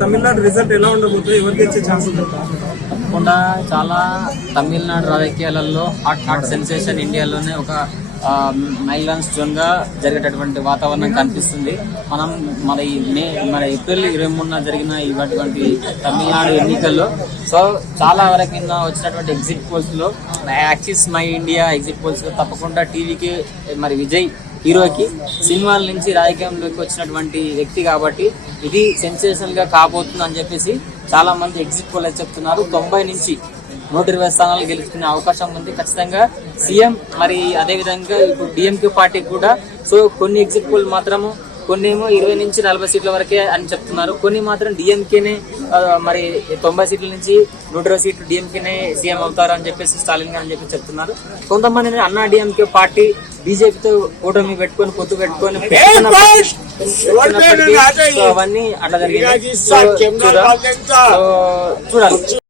Tamil Nadu result ఎలా ఉండబోతుంది, ఎవరికి ఇచ్చే ఛాన్స్ ఉంది? తప్పకుండా చాలా తమిళనాడు రాజకీయాలలో హాట్ సెన్సేషన్ ఇండియాలోనే ఒక మైల్స్ జోన్ గా జరిగేటటువంటి వాతావరణం కనిపిస్తుంది. మనం మన ఏప్రిల్ 23 జరిగిన ఇటువంటి తమిళనాడు ఎన్నికల్లో చాలా వరకు వచ్చినటువంటి ఎగ్జిట్ పోల్స్ లో axis my India exit polls లో తప్పకుండా టీవీకి విజయ్ హీరోకి సినిమాల నుంచి రాజకీయంలోకి వచ్చినటువంటి వ్యక్తి కాబట్టి ఇది సెన్సేషన్ గా కాబోతుంది అని చెప్పేసి చాలా మంది ఎగ్జిట్ పోల్ చెప్తున్నారు. 90 నుంచి 120 స్థానాలు గెలుచుకునే అవకాశం ఉంది ఖచ్చితంగా సీఎం. అదే విధంగా ఇప్పుడు డిఎంకే పార్టీకి కూడా కొన్ని ఎగ్జిట్ పోల్ మాత్రము కొన్నేమో 20 నుంచి 40 సీట్ల వరకే అని చెప్తున్నారు. కొన్ని మాత్రం డిఎంకేనే 90 సీట్ల నుంచి 120 సీట్లు డిఎంకేనే సీఎం అవుతారు అని చెప్పేసి స్టాలిన్ గారు అని చెప్పి చెప్తున్నారు. కొంతమంది అన్నా డిఎంకే పార్టీ బీజేపీతో కూటమి పెట్టుకొని పొత్తు పెట్టుకొని అవన్నీ అట్లా జరిగింది. చూడాలి.